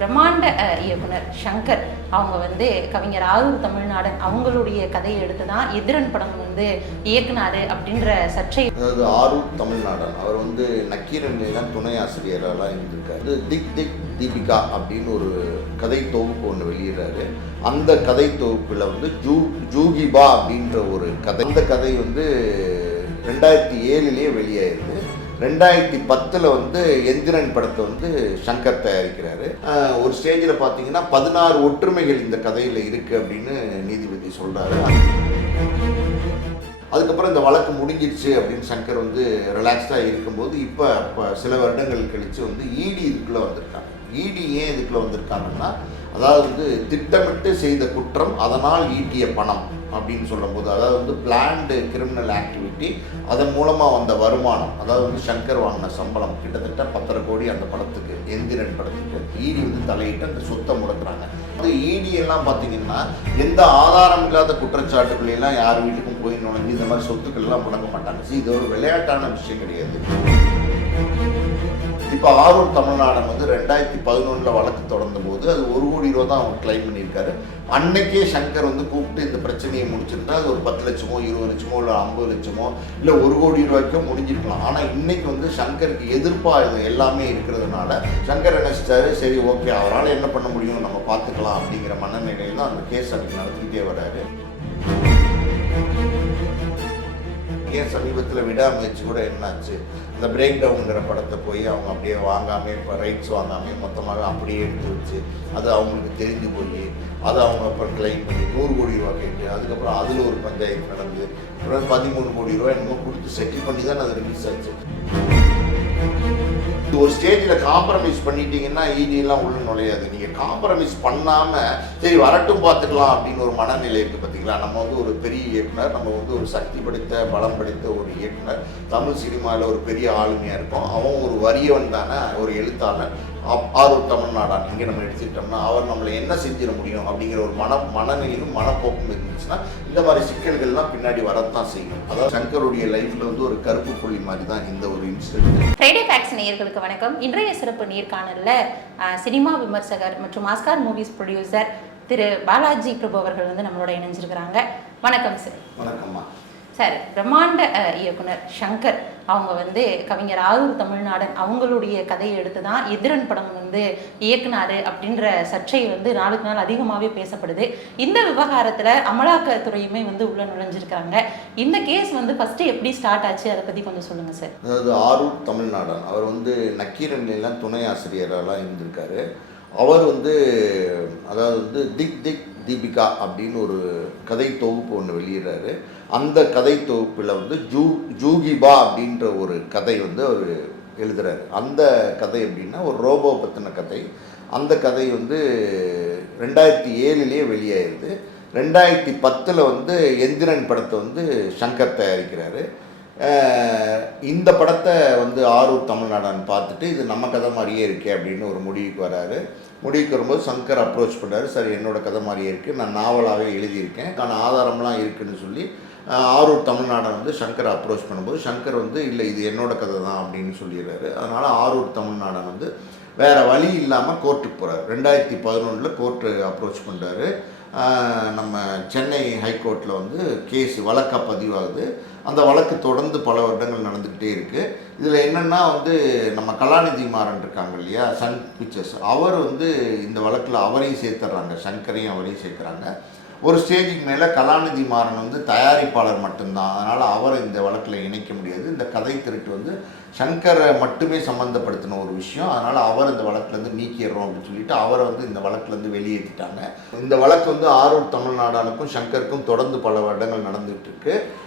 பிரம்மாண்ட இயக்குனர் சங்கர் அவங்க வந்து கவிஞர் ஆரூர் தமிழ்நாடன் அவங்களுடைய கதையை எடுத்து தான் எதிரன் படம் வந்து இயக்குனாரு அப்படின்ற சர்ச்சை அதாவது ஆரூர் தமிழ்நாடன். அவர் வந்து நக்கீரன்லாம் துணை ஆசிரியரெல்லாம் இருந்திருக்காரு. திக் திக் தீபிகா அப்படின்னு ஒரு கதை தொகுப்பு ஒன்று வெளியிடுறாரு. அந்த கதை தொகுப்பில் வந்து ஜூ ஜூகிபா அப்படின்ற ஒரு கதை. அந்த கதை வந்து ரெண்டாயிரத்தி ஏழுலேயே வெளியாயிருது ரெண்டாயிரத்தி பத்தில் வந்து எந்திரன் படத்தை வந்து சங்கர் தயாரிக்கிறாரு. ஒரு ஸ்டேஜில் பார்த்தீங்கன்னா பதினாறு ஒற்றுமைகள் இந்த கதையில் இருக்குது அப்படின்னு நீதிபதி சொல்கிறாரு அதுக்கப்புறம் இந்த வழக்கு முடிஞ்சிருச்சு அப்படின்னு சங்கர் வந்து ரிலாக்ஸ்டாக இருக்கும்போது இப்போ இப்போ சில வருடங்கள் கழித்து வந்து இடி இதுக்குள்ளே வந்திருக்காங்க. இடி ஏன் இதுக்குள்ளே வந்திருக்காங்கன்னா அதாவது வந்து திட்டமிட்டு செய்த குற்றம் அதனால் ஈட்டிய பணம். அப்படின்னு சொல்லும்போது அதாவது வந்து பிளான்டு கிரிமினல் ஆக்டிவிட்டி அதன் மூலமாக வந்த வருமானம் அதாவது வந்து சங்கர் வாங்கின சம்பளம் கிட்டத்தட்ட பத்தரை கோடி அந்த படத்துக்கு எந்திரன் படத்துக்கு ஈடி வந்து தலையிட்டு அந்த சொத்தை முடக்கிறாங்க. அந்த ஈடி எல்லாம் பார்த்தீங்கன்னா எந்த ஆதாரம் இல்லாத குற்றச்சாட்டுகளெல்லாம் யார் வீட்டுக்கும் போய் நுழைஞ்சு இந்த மாதிரி சொத்துக்கள் எல்லாம் முடக்க மாட்டாங்க. இது ஒரு விளையாட்டான விஷயம் கிடையாது. இப்போ ஆரூர் தமிழ்நாடன் வந்து ரெண்டாயிரத்தி பதினொன்றில் வழக்கு தொடர்ந்த போது அது ஒரு கோடி ரூபா தான் அவங்க கிளைம் பண்ணியிருக்காரு. அன்னைக்கே சங்கர் வந்து கூப்பிட்டு இந்த பிரச்சனையை முடிச்சிருந்தா அது ஒரு பத்து லட்சமோ இருபது லட்சமோ இல்லை ஐம்பது லட்சமோ இல்லை ஒரு கோடி ரூபாய்க்கோ முடிஞ்சிருக்கலாம். ஆனால் இன்னைக்கு வந்து சங்கருக்கு எதிர்ப்பாக இது எல்லாமே இருக்கிறதுனால சங்கர் நினைச்சிட்டாரு சரி ஓகே அவரால் என்ன பண்ண முடியும்? நம்ம பார்த்துக்கலாம் அப்படிங்கிற மனநிலையில் தான் அந்த கேஸ் அன்னைக்கு நடத்திக்கிட்டே வராரு ஏன் சமீபத்தில் விடாமுயற்சி கூட என்னாச்சு? இந்த பிரேக் டவுனுங்கிற படத்தை போய் அவங்க அப்படியே வாங்காமே இப்போ ரைட்ஸ் வாங்காமே மொத்தமாக அப்படியே எடுத்து வச்சு அது அவங்களுக்கு தெரிஞ்சு போய் அதை அவங்க அப்புறம் கிளைம் பண்ணி நூறு கோடி ரூபா கேட்டு அதுக்கப்புறம் அதில் ஒரு பஞ்சாயத்து நடந்து அப்புறம் பதிமூணு கோடி ரூபா என்னமோ கொடுத்து செட்டில் பண்ணி தான் அது ரிலீஸ் ஆச்சு. இது ஒரு ஸ்டேஜில் காம்ப்ரமைஸ் பண்ணிட்டீங்கன்னா ஈடியெல்லாம் உள்ளே உள்ள நுழையாது. நீங்கள் காம்ப்ரமைஸ் பண்ணாமல் சரி வரட்டும் பார்த்துக்கலாம் அப்படின்னு ஒரு மனநிலை இருக்குது பார்த்தீங்களா நம்ம வந்து ஒரு பெரிய இயக்குனர் நம்ம வந்து ஒரு சக்தி படுத்த பலம் படுத்த ஒரு இயக்குனர். தமிழ் சினிமாவில் ஒரு பெரிய ஆளுமையாக இருக்கும் அவன் ஒரு வரியவன் தானே ஒரு எழுத்தாளர் ஆரூர் தமிழ்நாடான் இங்கே நம்ம எடுத்துக்கிட்டோம்னா அவர் நம்மளை என்ன செஞ்சிட முடியும் அப்படிங்கிற ஒரு மன மனநிலையும் மனப்போக்கும் இருந்துச்சுன்னா இந்த மாதிரி சிக்கல்கள்லாம் பின்னாடி வரத்தான் செய்யும். அதாவது சங்கருடைய லைஃப்பில் வந்து ஒரு கருப்பு புள்ளி மாதிரி தான் இந்த ஒரு இன்சிடென்ட் ஃப்ரைடே ஃபேக்ஸ் நேயர்களுக்கு வணக்கம். இன்றைய சிறப்பு நேர்காணலில் சினிமா விமர்சகர் மற்றும் Oscar movies producer Thiru Balaji Prabhu அவர்கள் வந்து நம்மளோட இணைஞ்சிருக்கிறாங்க. வணக்கம் சார் வணக்கம்மா. சார் பிரம்மாண்ட இயக்குனர் சங்கர் அவங்க வந்து கவிஞர் ஆரூர் தமிழ்நாடன் அவங்களுடைய கதையை எடுத்து தான் எதிரன் படம் வந்து இயக்குனாரு அப்படின்ற சர்ச்சை வந்து நாளுக்கு நாள் அதிகமாகவே பேசப்படுது. இந்த விவகாரத்தில் அமலாக்கத்துறையுமே வந்து உள்ள நுழைஞ்சிருக்காங்க இந்த கேஸ் வந்து ஃபஸ்ட்டு எப்படி ஸ்டார்ட் ஆச்சு? அதை பற்றி கொஞ்சம் சொல்லுங்கள் சார் அதாவது ஆரூர் தமிழ்நாடன் அவர் வந்து நக்கீரன்லாம் துணை ஆசிரியரெல்லாம் இருந்திருக்காரு. அவர் வந்து அதாவது வந்து திக் திக் தீபிகா அப்படின்னு ஒரு கதை தொகுப்பு ஒன்று வெளியிடுறாரு. அந்த கதை தொகுப்பில் வந்து ஜூ ஜூகிபா அப்படின்ற ஒரு கதை வந்து அவர் எழுதுறாரு. அந்த கதை அப்படின்னா ஒரு ரோபோ பற்றின கதை. அந்த கதை வந்து ரெண்டாயிரத்தி ஏழுலேயே வெளியாயிருது. ரெண்டாயிரத்தி பத்தில் வந்து எந்திரன் படத்தை வந்து சங்கர் தயாரிக்கிறாரு. இந்த படத்தை வந்து ஆரூர் தமிழ்நாடன் பார்த்துட்டு இது நம்ம கதை மாதிரியே இருக்கே அப்படின்னு ஒரு முடிவுக்கு வராரு. முடிவுக்கு வரும்போது சங்கர் அப்ரோச் பண்ணாரு சார் என்னோட கதை மாதிரியே இருக்குது நான் நாவலாகவே எழுதியிருக்கேன். நான் ஆதாரம்லாம் இருக்குன்னு சொல்லி ஆரூர் தமிழ்நாடன் வந்து சங்கர் அப்ரோச் பண்ணும்போது சங்கர் வந்து இல்லை இது என்னோட கதை தான் அப்படின்னு சொல்லிடுறாரு. அதனால் ஆரூர் தமிழ்நாடன் வந்து வேறு வழி இல்லாமல் கோர்ட்டுக்கு போகிறார் ரெண்டாயிரத்தி பதினொன்றில் கோர்ட்டு அப்ரோச் பண்ணுறாரு நம்ம சென்னை ஹைகோர்ட்டில் வந்து கேஸ் வழக்காக பதிவாகுது. அந்த வழக்கு தொடர்ந்து பல வருடங்கள் நடந்துக்கிட்டே இருக்குது இதில் என்னென்னா வந்து நம்ம கலாநிதி மாறன் இருக்காங்க இல்லையா சன் பிக்சர்ஸ். அவர் வந்து இந்த வழக்கில் அவரையும் சேர்த்துட்றாங்க சங்கரையும் அவரையும் சேர்க்குறாங்க. ஒரு ஸ்டேஜுக்கு மேலே கலாநிதி மாறன் வந்து தயாரிப்பாளர் மட்டும்தான். அதனால் அவரை இந்த வழக்கில் இணைக்க முடியாது. இந்த கதை திருட்டு வந்து சங்கரை மட்டுமே சம்மந்தப்படுத்தின ஒரு விஷயம். அதனால் அவர் இந்த வழக்குலேருந்து நீக்கிடுறோம் அப்படின்னு சொல்லிட்டு அவரை வந்து இந்த வழக்குலேருந்து வெளியேற்றிட்டாங்க இந்த வழக்கு வந்து ஆரூர் தமிழ்நாடானுக்கும் சங்கருக்கும் தொடர்ந்து பல வருடங்கள் நடந்துகிட்டு இருக்குது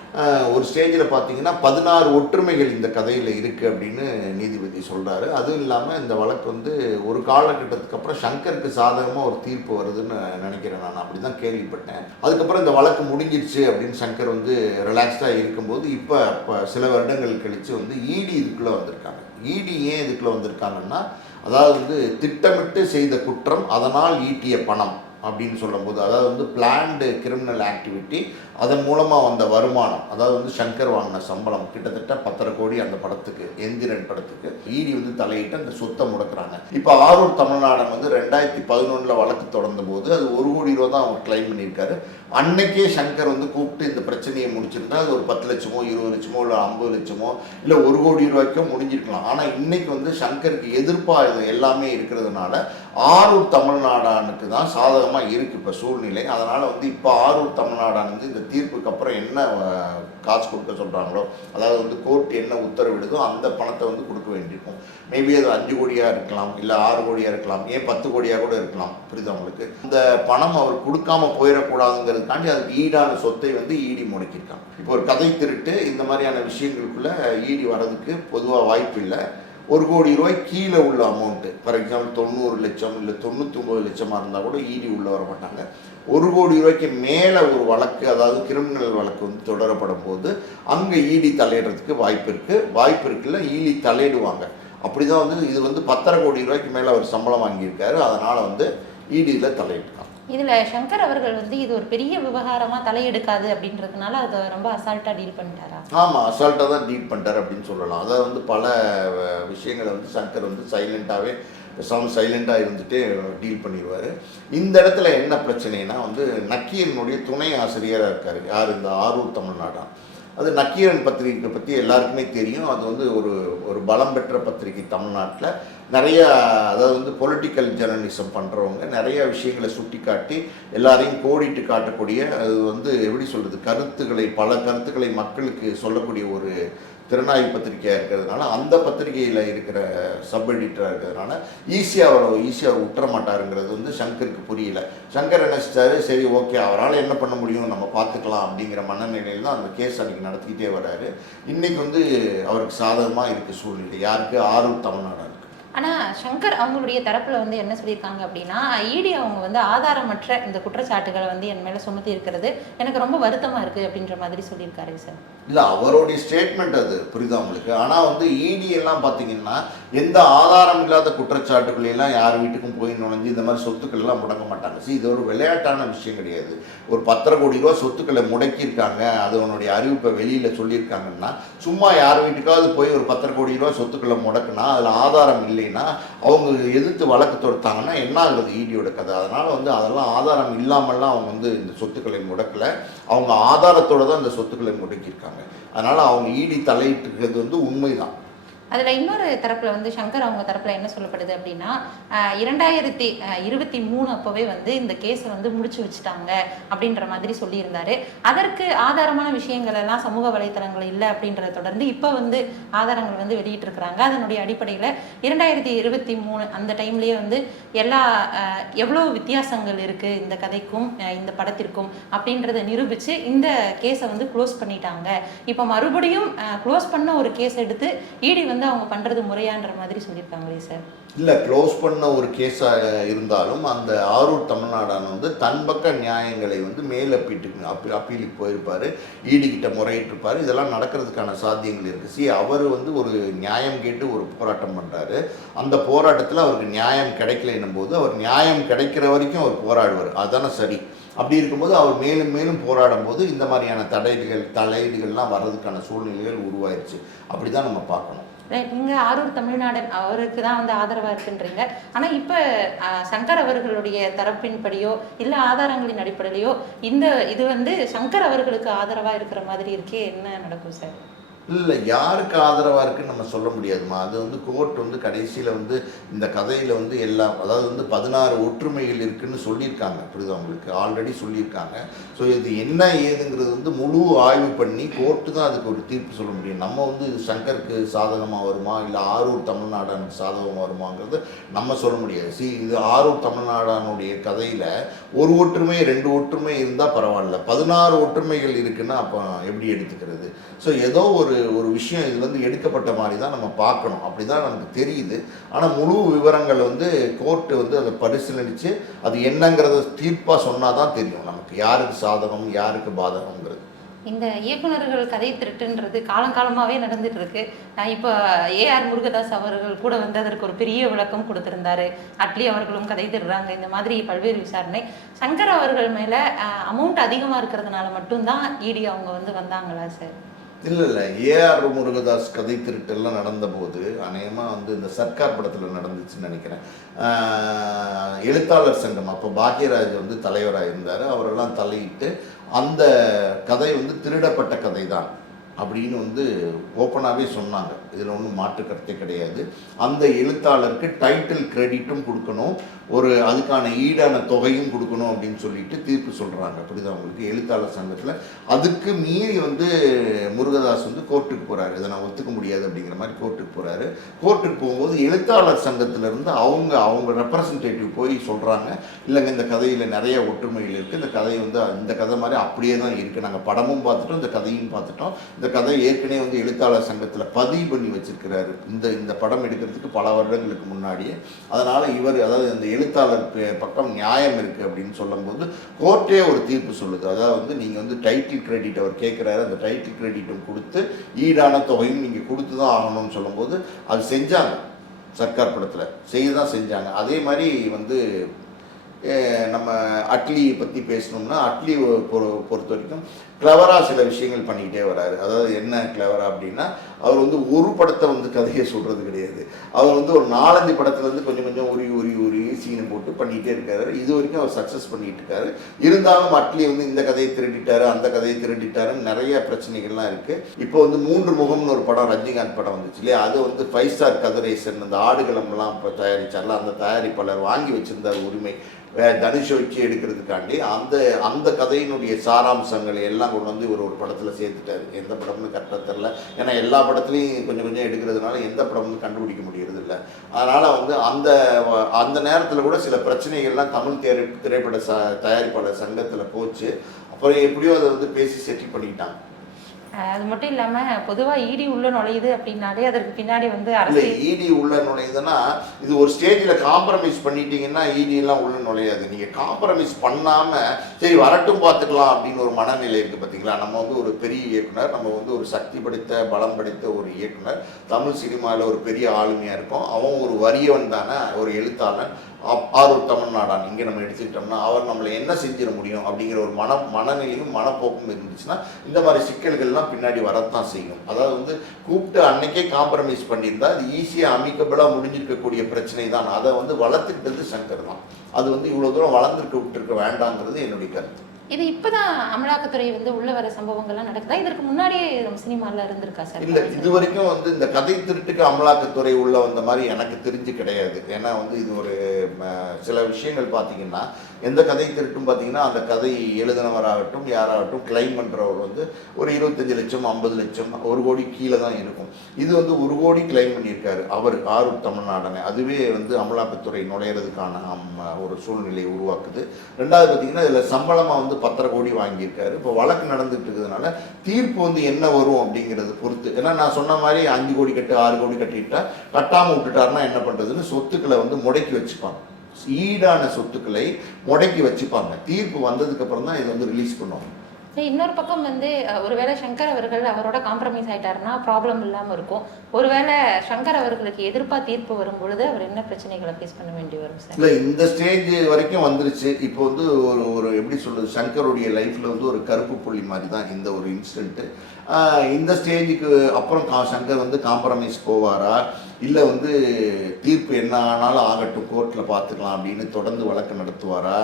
ஒரு ஸ்டேஜில் பார்த்தீங்கன்னா பதினாறு ஒற்றுமைகள் இந்த கதையில் இருக்குது அப்படின்னு நீதிபதி சொல்கிறாரு அதுவும் இல்லாமல் இந்த வழக்கு வந்து ஒரு காலகட்டத்துக்கு அப்புறம் சங்கருக்கு சாதகமாக ஒரு தீர்ப்பு வருதுன்னு நினைக்கிறேன் நான். அப்படி தான் கேள்விப்பட்டேன். அதுக்கப்புறம் இந்த வழக்கு முடிஞ்சிருச்சு அப்படின்னு சங்கர் வந்து ரிலாக்ஸ்டாக இருக்கும்போது இப்போ இப்போ சில வருடங்கள் கழித்து வந்து இடி இதுக்குள்ளே வந்திருக்காங்க. இடி ஏன் இதுக்குள்ளே வந்திருக்காங்கன்னா அதாவது வந்து திட்டமிட்டு செய்த குற்றம் அதனால் ஈட்டிய பணம் அப்படின்னு சொல்லும்போது அதாவது வந்து பிளான்டு கிரிமினல் ஆக்டிவிட்டி அதன் மூலமாக வந்த வருமானம் அதாவது வந்து சங்கர் வாங்கின சம்பளம் கிட்டத்தட்ட பத்தரை கோடி அந்த படத்துக்கு எந்திரன் படத்துக்கு ஈடி வந்து தலையிட்டு அந்த சொத்தை முடக்கிறாங்க. இப்போ ஆரூர் தமிழ்நாடன் வந்து ரெண்டாயிரத்தி பதினொன்றில் வழக்கு தொடர்ந்த போது அது ஒரு கோடி ரூபா தான் அவர் கிளைம் பண்ணியிருக்காரு. அன்னைக்கே சங்கர் வந்து கூப்பிட்டு இந்த பிரச்சனையை முடிச்சிருந்தா அது ஒரு பத்து லட்சமோ இருபது லட்சமோ இல்லை ஐம்பது லட்சமோ இல்லை ஒரு கோடி ரூபாய்க்கோ முடிஞ்சிருக்கலாம். ஆனால் இன்னைக்கு வந்து சங்கருக்கு எதிர்ப்பாக இது எல்லாமே இருக்கிறதுனால ஆரூர் தமிழ்நாடானுக்கு தான் சாதகமாக இருக்குது இப்போ சூழ்நிலை. அதனால் வந்து இப்போ ஆரூர் தமிழ்நாடான் வந்து இந்த தீர்ப்புக்கு அப்புறம் என்ன காசு கொடுக்க சொல்கிறாங்களோ அதாவது வந்து கோர்ட் என்ன உத்தரவிடுதோ அந்த பணத்தை வந்து கொடுக்க வேண்டியிருக்கும். மேபி அது அஞ்சு கோடியாக இருக்கலாம் இல்லை ஆறு கோடியாக இருக்கலாம் ஏன் பத்து கோடியாக கூட இருக்கலாம் புரியுது அவங்களுக்கு இந்த பணம் அவர் கொடுக்காம போயிடக்கூடாதுங்கிறதுக்காண்டி அதுக்கு ஈடான சொத்தை வந்து ஈடி முடக்கியிருக்காங்க. இப்போ ஒரு கதை திருட்டு இந்த மாதிரியான விஷயங்களுக்குள்ளே ஈடி வர்றதுக்கு பொதுவாக வாய்ப்பு இல்லை ஒரு கோடி ரூபாய் கீழே உள்ள அமௌண்ட்டு ஃபார் எக்ஸாம்பிள் தொண்ணூறு லட்சம் இல்லை தொண்ணூற்றி லட்சமாக இருந்தால் கூட ஈடி உள்ள வர மாட்டாங்க. ஒரு கோடி ரூபாய்க்கு மேலே ஒரு வழக்கு அதாவது கிரிமினல் வழக்கு வந்து தொடரப்படும் போது அங்கே ஈடி தலையிடுறதுக்கு வாய்ப்பு இருக்குது வாய்ப்பு இருக்குல்ல ஈடி தலையிடுவாங்க. அப்படி தான் வந்து இது வந்து பத்தரை கோடி ரூபாய்க்கு மேலே அவர் சம்பளம் வாங்கியிருக்காரு. அதனால் வந்து ஈடியில் தலையிட்டு இதில் சங்கர் அவர்கள் வந்து இது ஒரு பெரிய விவகாரமாக தலையெடுக்காது அப்படின்றதுனால அதை ரொம்ப அசால்ட்டாக டீல் பண்ணிட்டாரா? ஆமாம் அசால்ட்டாக தான் டீல் பண்ணிட்டார் அப்படின்னு சொல்லலாம். அதாவது வந்து பல விஷயங்களை வந்து சங்கர் வந்து சைலண்ட்டாகவே பேசாமல் சைலண்ட்டாக இருந்துட்டு டீல் பண்ணிடுவார். இந்த இடத்துல என்ன பிரச்சனைனா வந்து நக்கீரனுடைய துணை ஆசிரியராக இருக்கார். யார்? இந்த ஆரூர் தமிழ்நாடான் அது நக்கீரன் பத்திரிகை பற்றி எல்லாருக்குமே தெரியும். அது வந்து ஒரு ஒரு பலம் பெற்ற பத்திரிகை தமிழ்நாட்டில். நிறையா அதாவது வந்து பொலிட்டிக்கல் ஜேர்னலிசம் பண்ணுறவங்க நிறைய விஷயங்களை சுட்டி காட்டி எல்லாரையும் கோடிட்டு காட்டக்கூடிய அது வந்து எப்படி சொல்கிறது கருத்துக்களை பல கருத்துக்களை மக்களுக்கு சொல்லக்கூடிய ஒரு திறனாய்வு பத்திரிகையாக இருக்கிறதுனால அந்த பத்திரிகையில் இருக்கிற சப் எடிட்டராக இருக்கிறதுனால ஈஸியாக அவரை ஈஸியாக விட்டுற மாட்டாருங்கிறது வந்து சங்கருக்கு புரியல. சங்கர் என்ன சரி ஓகே அவரால் என்ன பண்ண முடியும் நம்ம பார்த்துக்கலாம் அப்படிங்கிற மனநிலையில் தான் அந்த கேஸ் அன்றைக்கி நடத்திக்கிட்டே வராரு. இன்றைக்கி வந்து அவருக்கு சாதகமாக இருக்குது சூழ்நிலை. யாருக்கு? ஆரூர் தமிழ்நாடு ஆனால் சங்கர் அவங்களுடைய தரப்பில் வந்து என்ன சொல்லியிருக்காங்க அப்படின்னா இடி அவங்க வந்து ஆதாரமற்ற இந்த குற்றச்சாட்டுகளை வந்து என் மேலே சுமத்தி இருக்கிறது. எனக்கு ரொம்ப வருத்தமாக இருக்குது அப்படின்ற மாதிரி சொல்லியிருக்காரு சார். இல்லை அவருடைய ஸ்டேட்மெண்ட் அது. புரியுதா உங்களுக்கு? ஆனால் வந்து இடி எல்லாம் பார்த்தீங்கன்னா எந்த ஆதாரம் இல்லாத குற்றச்சாட்டுகள் எல்லாம் யார் வீட்டுக்கும் போய் நுழைஞ்சு இந்த மாதிரி சொத்துக்கள் எல்லாம் முடங்க மாட்டாங்க. See இது ஒரு விளையாட்டான விஷயம் கிடையாது. ஒரு பத்தரை கோடி ரூபா சொத்துக்களை முடக்கியிருக்காங்க. அது அவனுடைய அறிவிப்பை வெளியில் சொல்லியிருக்காங்கன்னா சும்மா யார் வீட்டுக்காவது போய் ஒரு பத்தரை கோடி ரூபா சொத்துக்களை முடக்குனா அதில் ஆதாரம் இல்லை இல்லைன்னா அவங்க எதிர்த்து வழக்கு தொடுத்தாங்கன்னா என்ன ஆகுறது ஈடியோட கதை. அதனால் வந்து அதெல்லாம் ஆதாரம் இல்லாமல்லாம் அவங்க வந்து இந்த சொத்துக்களை முடக்கலை. அவங்க ஆதாரத்தோட தான் இந்த சொத்துக்களை முடக்கியிருக்காங்க. அதனால் அவங்க ஈடி தலையிட்டிருக்கிறது வந்து உண்மைதான். அதில் இன்னொரு தரப்பில் வந்து சங்கர் அவங்க தரப்பில் என்ன சொல்லப்படுது அப்படின்னா இரண்டாயிரத்தி இருபத்தி மூணு அப்போவே வந்து இந்த கேஸை வந்து முடிச்சு வச்சுட்டாங்க அப்படின்ற மாதிரி சொல்லியிருந்தாரு. அதற்கு ஆதாரமான விஷயங்கள் எல்லாம் சமூக வலைத்தளங்கள் இல்லை அப்படின்றத தொடர்ந்து இப்போ வந்து ஆதாரங்கள் வந்து வெளியிட்டிருக்கிறாங்க. அதனுடைய அடிப்படையில் இரண்டாயிரத்தி இருபத்தி மூணு அந்த டைம்லேயே வந்து எல்லா எவ்வளோ வித்தியாசங்கள் இருக்குது இந்த கதைக்கும் இந்த படத்திற்கும் அப்படின்றத நிரூபித்து இந்த கேஸை வந்து க்ளோஸ் பண்ணிட்டாங்க. இப்போ மறுபடியும் க்ளோஸ் பண்ண ஒரு கேஸ் எடுத்து ஈடி வந்து அவங்க பண்றது முறையான்ற மாதிரி சொல்லியிருக்காங்களே சார். இல்லை க்ளோஸ் பண்ண ஒரு கேஸாக இருந்தாலும் அந்த ஆரூர் தமிழ்நாடான வந்து தன் பக்க நியாயங்களை வந்து மேல் அப்பீட்டுக்கு அப்பீ அப்பீலுக்கு போயிருப்பார் ஈடுகிட்ட முறையிட்டிருப்பார். இதெல்லாம் நடக்கிறதுக்கான சாத்தியங்கள் இருக்குது சி அவர் வந்து ஒரு நியாயம் கேட்டு ஒரு போராட்டம் பண்ணுறாரு அந்த போராட்டத்தில் அவருக்கு நியாயம் கிடைக்கலன்னும் போது அவர் நியாயம் கிடைக்கிற வரைக்கும் அவர் போராடுவார். அதான சரி. அப்படி இருக்கும்போது அவர் மேலும் மேலும் போராடும் போது இந்த மாதிரியான தடைகள் தலையீடுகள்லாம் வர்றதுக்கான சூழ்நிலைகள் உருவாயிருச்சு. அப்படி தான் நம்ம பார்க்கணும். ரைட் ஆரூர் தமிழ்நாடன் அவருக்கு தான் வந்து ஆதரவா இருக்குன்றீங்க. ஆனா இப்ப ஆஹ், சங்கர் அவர்களுடைய தரப்பின்படியோ இல்லை ஆதாரங்களின் அடிப்படையிலையோ இந்த இது வந்து சங்கர் அவர்களுக்கு ஆதரவா இருக்கிற மாதிரி இருக்கே என்ன நடக்கும் சார்? இல்லை யாருக்கு ஆதரவாக இருக்குன்னு நம்ம சொல்ல முடியாதுமா அது வந்து கோர்ட் வந்து கடைசியில் வந்து இந்த கதையில் வந்து எல்லாம் அதாவது வந்து பதினாறு ஒற்றுமைகள் இருக்குதுன்னு சொல்லியிருக்காங்க. புரியுதா உங்களுக்கு? ஆல்ரெடி சொல்லியிருக்காங்க. ஸோ இது என்ன ஏதுங்கிறது வந்து முழு ஆய்வு பண்ணி கோர்ட்டு தான் அதுக்கு ஒரு தீர்ப்பு சொல்ல முடியும். நம்ம வந்து இது சங்கருக்கு சாதகமாக வருமா? இல்லை ஆரூர் தமிழ்நாடானுக்கு சாதகமாக வருமாங்கிறது நம்ம சொல்ல முடியாது. சி இது ஆரூர் தமிழ்நாடானுடைய கதையில் ஒரு ஒற்றுமை ரெண்டு ஒற்றுமை இருந்தால் பரவாயில்ல. பதினாறு ஒற்றுமைகள் இருக்குன்னா அப்போ எப்படி எடுத்துக்கிறது? ஸோ ஏதோ ஒரு ஒரு விஷயம் இதுலேருந்து எடுக்கப்பட்ட மாதிரி தான் நம்ம பார்க்கணும். அப்படி தான் நமக்கு தெரியுது. ஆனால் முழு விவரங்கள் வந்து கோர்ட்டு வந்து அதை பரிசீலனித்து அது என்னங்கிறத தீர்ப்பாக சொன்னால் தான் தெரியும். நமக்கு யாருக்கு சாதகம் யாருக்கு பாதகங்கிறது இந்த இயக்குனர்கள் கதை திருட்டுன்றது காலங்காலமாகவே நடந்துட்டு இருக்கு நான் இப்போ ஏஆர் முருகதாஸ் அவர்கள் கூட வந்து அதற்கு ஒரு பெரிய விளக்கம் கொடுத்திருந்தாரு. அட்லி அவர்களும் கதை திருடுறாங்க. இந்த மாதிரி பல்வேறு விசாரணை. சங்கர் அவர்கள் மேலே அமௌண்ட் அதிகமாக இருக்கிறதுனால மட்டும்தான் இடி அவங்க வந்து வந்தாங்களா சார்? இல்லை இல்லை ஏஆர் முருகதாஸ் கதை திருட்டெல்லாம் நடந்தபோது அநேகமாக வந்து இந்த சர்க்கார் படத்தில் நடந்துச்சுன்னு நினைக்கிறேன். எழுத்தாளர் சங்கம் அப்போ பாக்யராஜ் வந்து தலைவராக இருந்தார் அவரெல்லாம் தலையிட்டு அந்த கதை வந்து திருடப்பட்ட கதை தான் அப்படின்னு வந்து ஓப்பனாகவே சொன்னாங்க. இதில் ஒன்றும் மாற்று கருத்தே கிடையாது. அந்த எழுத்தாளருக்கு டைட்டில் கிரெடிட்டும் கொடுக்கணும். ஒரு அதுக்கான ஈடான தொகையும் கொடுக்கணும் அப்படின்னு சொல்லிட்டு தீர்ப்பு சொல்கிறாங்க புரியுதா உங்களுக்கு? எழுத்தாளர் சங்கத்தில். அதுக்கு மீறி வந்து முருகதாஸ் வந்து கோர்ட்டுக்கு போகிறாரு இதை நான் ஒத்துக்க முடியாது அப்படிங்கிற மாதிரி கோர்ட்டுக்கு போகிறாரு கோர்ட்டுக்கு போகும்போது எழுத்தாளர் சங்கத்திலேருந்து அவங்க அவங்க ரெப்ரசன்டேட்டிவ் போய் சொல்கிறாங்க இல்லைங்க இந்த கதையில் நிறைய ஒற்றுமைகள் இருக்குது இந்த கதை வந்து இந்த கதை மாதிரி அப்படியே தான் இருக்குது நாங்கள் படமும் பார்த்துட்டோம் இந்த கதையும் பார்த்துட்டோம். இந்த கதை ஏற்கனவே வந்து எழுத்தாளர் சங்கத்தில் பதிவு பண்ணி வச்சிருக்கிறாரு. இந்த இந்த படம் எடுக்கிறதுக்கு பல வருடங்களுக்கு முன்னாடியே. அதனால் இவர் அதாவது இந்த எழுத்தாளர் பக்கம் நியாயம் இருக்குது அப்படின்னு சொல்லும்போது கோர்ட்டே ஒரு தீர்ப்பு சொல்லுது. அதாவது வந்து நீங்கள் வந்து டைட்டில் கிரெடிட் அவர் கேட்குறாரு அந்த டைட்டில் கிரெடிட்டும் கொடுத்து ஈடான தொகையும் நீங்கள் கொடுத்து தான் ஆகணும்னு சொல்லும்போது அது செஞ்சாங்க. சர்க்கார் படத்தில். செய்ய தான் செஞ்சாங்க. அதே மாதிரி வந்து நம்ம அட்லியை பற்றி பேசணும்னா அட்லி பொறுத்த வரைக்கும் கிளவராக சில விஷயங்கள் பண்ணிக்கிட்டே வராரு. அதாவது என்ன கிளவரா அப்படின்னா அவர் வந்து ஒரு படத்தை வந்து கதையை சொல்கிறது கிடையாது. அவர் வந்து ஒரு நாலஞ்சு படத்துலேருந்து கொஞ்சம் கொஞ்சம் உரி உரி உரி சீனை போட்டு பண்ணிகிட்டே இருக்காரு. இது வரைக்கும் அவர் சக்ஸஸ் பண்ணிட்டு இருக்காரு. இருந்தாலும் அட்லி வந்து இந்த கதையை திருடிட்டாரு அந்த கதையை திருடிட்டாருன்னு நிறைய பிரச்சனைகள்லாம் இருக்குது இப்போ வந்து மூன்று முகம்னு ஒரு படம் ரஜினிகாந்த் படம் வந்துச்சு இல்லையா? அது வந்து ஃபைவ் ஸ்டார் கதிரேசன் அந்த ஆடுகளம்லாம் இப்போ தயாரிச்சார்ல. அந்த தயாரிப்பாளர் வாங்கி வச்சிருந்தார் உரிமை. தனுஷை வச்சு எடுக்கிறதுக்காண்டி அந்த அந்த கதையினுடைய சாராம்சங்களை எல்லாம் கொண்டு வந்து இவர் ஒரு படத்தில் சேர்த்துட்டாரு. எந்த படம்னு கரெக்டாக தெரில ஏன்னா எல்லா படத்துலையும் கொஞ்சம் கொஞ்சம் எடுக்கிறதுனால எந்த படம்னு கண்டுபிடிக்க முடியறது இல்லை. அதனால் வந்து அந்த அந்த நேரத்தில் கூட சில பிரச்சனைகள்லாம் தமிழ் திரை திரைப்பட ச தயாரிப்பாளர் சங்கத்தில் போச்சு. அப்புறம் எப்படியோ அதை வந்து பேசி செட்டில் பண்ணிக்கிட்டாங்க அது மட்டும் இல்லாம பொதுவா இடி உள்ள நுழையுது அப்படின்னாலே அதற்கு பின்னாடி வந்து இல்லை அரசியல் இடி உள்ள நுழையுதுன்னா இது ஒரு ஸ்டேஜில் காம்ப்ரமைஸ் பண்ணிட்டீங்கன்னா இடி எல்லாம் உள்ள நுழையாது. நீங்கள் காம்ப்ரமைஸ் பண்ணாமல் சரி வரட்டும் பார்த்துக்கலாம் அப்படின்னு ஒரு மனநிலை இருக்குது பார்த்தீங்களா நம்ம வந்து ஒரு பெரிய இயக்குனர் நம்ம வந்து ஒரு சக்தி படைத்த பலம் படைத்த ஒரு இயக்குனர். தமிழ் சினிமாவில் ஒரு பெரிய ஆளுமையாக இருக்கும். அவன் ஒரு வறியவன் தானே ஒரு எழுத்தாளன். ஆரூர் தமிழ்நாடான். இங்கே நம்ம எடுத்துக்கிட்டோம்னா அவர் நம்மளை என்ன செஞ்சிட முடியும் அப்படிங்கிற ஒரு மன மனநிலையும் மனப்போக்கும் இருந்துச்சுன்னா இந்த மாதிரி சிக்கல்கள்லாம் பின்னாடி வரத்தான் செய்யும். அதாவது வந்து கூப்பிட்டு அன்னைக்கே காம்ப்ரமைஸ் பண்ணியிருந்தா அது ஈஸியாக அமிக்கபிளாக முடிஞ்சிருக்கக்கூடிய பிரச்சனை தான் அதை வந்து வளர்த்துக்கிட்டது சங்கர் தான் அது வந்து இவ்வளோ தூரம் வளர்ந்துருக்க விட்டுருக்க வேண்டாங்கிறது என்னுடைய கருத்து. இது இப்பதான் அமலாக்கத்துறை வந்து உள்ள வர சம்பவங்கள்லாம் நடக்குதா? இதற்கு முன்னாடியே நம்ம சினிமால இருந்திருக்கா சார்? இல்லை இது வரைக்கும் வந்து இந்த கதை திருட்டுக்கு அமலாக்கத்துறை உள்ள வந்த மாதிரி எனக்கு தெரிஞ்சு கிடையாது. ஏன்னா வந்து இது ஒரு சில விஷயங்கள் பார்த்தீங்கன்னா எந்த கதை திருட்டும் பார்த்தீங்கன்னா அந்த கதை எழுதினவராகட்டும் யாராகட்டும் கிளைம் பண்ணுறவர் வந்து ஒரு இருபத்தஞ்சு லட்சம் ஐம்பது லட்சம் ஒரு கோடி கீழே தான் இருக்கும். இது வந்து ஒரு கோடி கிளைம் பண்ணியிருக்காரு. அவர் ஆரூர் தமிழ்நாடனை. அதுவே வந்து அமலாக்கத்துறை நுழையிறதுக்கான ஒரு சூழ்நிலையை உருவாக்குது. ரெண்டாவது பார்த்தீங்கன்னா இதில் சம்பளமாக வந்து பத்தரை கோடி வாங்கியிருக்காரு. இப்போ வழக்கு நடந்துட்டு இருக்கிறதுனால தீர்ப்பு வந்து என்ன வரும் அப்படிங்கிறது பொறுத்து. ஏன்னா நான் சொன்ன மாதிரி அஞ்சு கோடி கட்டு ஆறு கோடி கட்டிட்டா கட்டாமல் விட்டுட்டாருன்னா என்ன பண்ணுறதுன்னு சொத்துக்களை வந்து முடக்கி வச்சுப்பாங்க. ஈடான சொத்துக்களை முடக்கி வச்சுப்பாங்க. தீர்ப்பு வந்ததுக்கு அப்புறம் தான் இதை வந்து ரிலீஸ் பண்ணுவாங்க. இன்னொரு பக்கம் வந்து ஒருவேளை சங்கர் அவர்கள் அவரோட காம்ப்ரமைஸ் ஆயிட்டாருன்னா ப்ராப்ளம் இல்லாமல் இருக்கும். ஒருவேளை சங்கர் அவர்களுக்கு எதிர்ப்பா தீர்ப்பு வரும் பொழுது அவர் என்ன பிரச்சனைகளை ஃபேஸ் பண்ண வேண்டி வரும் சார் இல்லை இந்த ஸ்டேஜ் வரைக்கும் வந்துருச்சு. இப்போ வந்து ஒரு ஒரு எப்படி சொல்றது சங்கருடைய லைஃப்பில் வந்து ஒரு கருப்பு புள்ளி மாதிரி தான் இந்த ஒரு இன்சிடென்ட்டு இந்த ஸ்டேஜுக்கு அப்புறம் கா சங்கர் வந்து காம்ப்ரமைஸ் போவாரா? இல்லை வந்து தீர்ப்பு என்ன ஆனாலும் ஆகட்டும் கோர்ட்டில் பார்த்துக்கலாம் அப்படின்னு தொடர்ந்து வழக்கு நடத்துவாரா?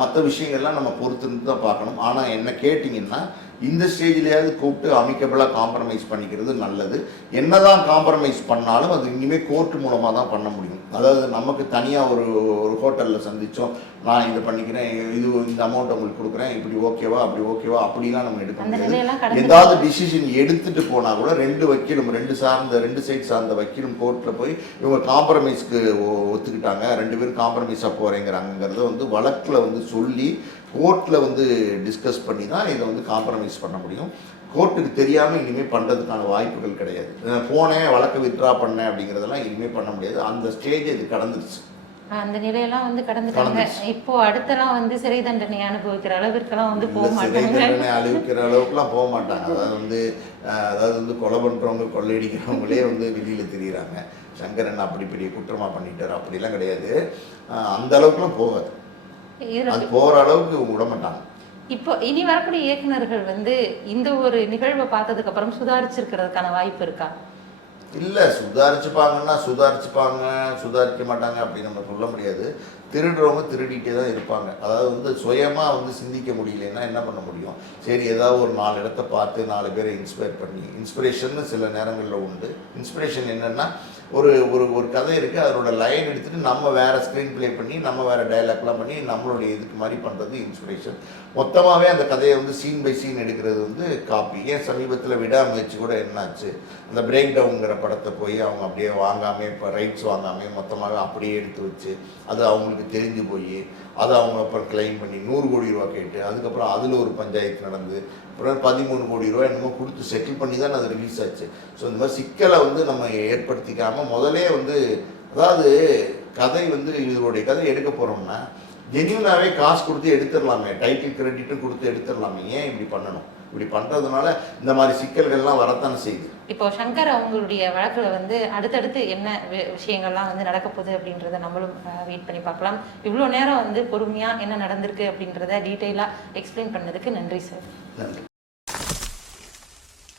மற்ற விஷயங்கள்லாம் நம்ம பொறுத்திருந்து தான் பார்க்கணும். ஆனால் என்ன கேட்டிங்கன்னா இந்த ஸ்டேஜ்லேயாவது கூப்பிட்டு அமிக்கபிளாக காம்ப்ரமைஸ் பண்ணிக்கிறது நல்லது. என்னதான் காம்ப்ரமைஸ் பண்ணாலும் அது இனிமேல் கோர்ட் மூலமாக தான் பண்ண முடியும். அதாவது நமக்கு தனியாக ஒரு ஒரு ஹோட்டலில் சந்தித்தோம் நான் இதை பண்ணிக்கிறேன் இது இந்த அமௌண்ட் உங்களுக்கு கொடுக்குறேன் இப்படி ஓகேவா அப்படி ஓகேவா அப்படிலாம் நம்ம எடுக்க முடியாது. ஏதாவது டிசிஷன் எடுத்துட்டு போனா கூட ரெண்டு வக்கீலும் ரெண்டு சார்ந்த ரெண்டு சைட் சார்ந்த வக்கீலும் கோர்ட்டில் போய் இவங்க காம்ப்ரமைஸ்க்கு ஒத்துக்கிட்டாங்க. ரெண்டு பேரும் காம்ப்ரமைஸாக போகிறேங்கிறாங்கிறத வந்து வழக்கில் வந்து சொல்லி கோர்ட்டில் வந்து டிஸ்கஸ் பண்ணி தான் இதை வந்து காம்ப்ரமைஸ் பண்ண முடியும். கோர்ட்டுக்கு தெரியாமல் இனிமேல் பண்ணுறதுக்கான வாய்ப்புகள் கிடையாது. போனேன் வழக்கை வித்ட்ரா பண்ணேன் அப்படிங்கிறதெல்லாம் இனிமேல் பண்ண முடியாது. அந்த ஸ்டேஜ் இது கடந்துருச்சு. அந்த நிலையெல்லாம் வந்து கடந்துட்டாங்க. இப்போ அடுத்தெல்லாம் வந்து சிறை தண்டனை அனுபவிக்கிற அளவிற்கெல்லாம் வந்து போக இந்த சிறை மாட்டாங்க. தண்டனை அழிவிக்கிற அளவுக்குலாம் போக மாட்டாங்க. அதாவது வந்து அதாவது வந்து கொலை பண்ணுறவங்க கொள்ளையடிக்கிறவங்களே வந்து வெளியில் தெரியுறாங்க. சங்கரன் அப்படி பெரிய குற்றமாக பண்ணிட்டார். அப்படிலாம் கிடையாது. அந்த அளவுக்குலாம் போகாது. அது போகிற அளவுக்கு விட மாட்டாங்க. இப்போ இனி வரக்கூடிய இயக்குனர்கள் வந்து இந்த ஒரு நிகழ்வை பார்த்ததுக்கு அப்புறம் சுதாரிச்சிருக்கிறதுக்கான வாய்ப்பு இருக்கா? இல்லை சுதாரிச்சுப்பாங்கன்னா சுதாரிச்சுப்பாங்க சுதாரிக்க மாட்டாங்க அப்படி நம்ம சொல்ல முடியாது. திருடுறவங்க திருடிட்டே தான் இருப்பாங்க. அதாவது வந்து சுயமாக வந்து சிந்திக்க முடியலன்னா என்ன பண்ண முடியும்? சரி ஏதாவது ஒரு நாலு இடத்த பார்த்து நாலு பேரை இன்ஸ்பயர் பண்ணி இன்ஸ்பிரேஷன் சில நேரங்களில் உண்டு. இன்ஸ்பிரேஷன் என்னென்னா ஒரு ஒரு ஒரு கதை இருக்குது அதனோட லைன் எடுத்துகிட்டு நம்ம வேறு ஸ்க்ரீன் ப்ளே பண்ணி நம்ம வேறு டைலாக்லாம் பண்ணி நம்மளுடைய இதுக்கு மாதிரி பண்ணுறது இன்ஸ்பிரேஷன் மொத்தமாகவே அந்த கதையை வந்து சீன் பை சீன் எடுக்கிறது வந்து காப்பி ஏன் சமீபத்தில் விடாமுயற்சி கூட என்னாச்சு? அந்த பிரேக் டவுனுங்கிற படத்தை போய் அவங்க அப்படியே வாங்காமே இப்போ ரைட்ஸ் வாங்காமே மொத்தமாக அப்படியே எடுத்து வச்சு அது அவங்களுக்கு தெரிஞ்சு போய் அதை அவங்க அப்புறம் கிளைம் பண்ணி நூறு கோடி ரூபா கேட்டு அதுக்கப்புறம் அதில் ஒரு பஞ்சாயத்து நடந்து அப்புறம் பதிமூணு கோடி ரூபா என்னமோ கொடுத்து செட்டில் பண்ணி தான் அது ரிலீஸ் ஆச்சு. ஸோ இந்த மாதிரி சிக்கலை வந்து நம்ம ஏற்படுத்திக்காமல் முதலே வந்து அதாவது கதை வந்து இதனுடைய கதை எடுக்க போகிறோம்னா ஜென்யூனாகவே காசு கொடுத்து எடுத்துடலாமே டைட்டில் கிரெடிட்டும் கொடுத்து எடுத்துடலாமே ஏன் இப்படி பண்ணணும்? இப்படி பண்ணுறதுனால இந்த மாதிரி சிக்கல்கள்லாம் வரத்தானே செய்யுது. இப்போ சங்கர் அவங்களுடைய வழக்குல வந்து அடுத்தடுத்து என்ன விஷயங்கள்லாம் வந்து நடக்க போகுது அப்படின்றத நம்மளும் வெயிட் பண்ணி பார்க்கலாம். இவ்வளோ நேரம் வந்து பொறுமையாக என்ன நடந்திருக்கு அப்படின்றத டீட்டெயிலாக எக்ஸ்பிளைன் பண்ணதுக்கு நன்றி சார் நன்றி.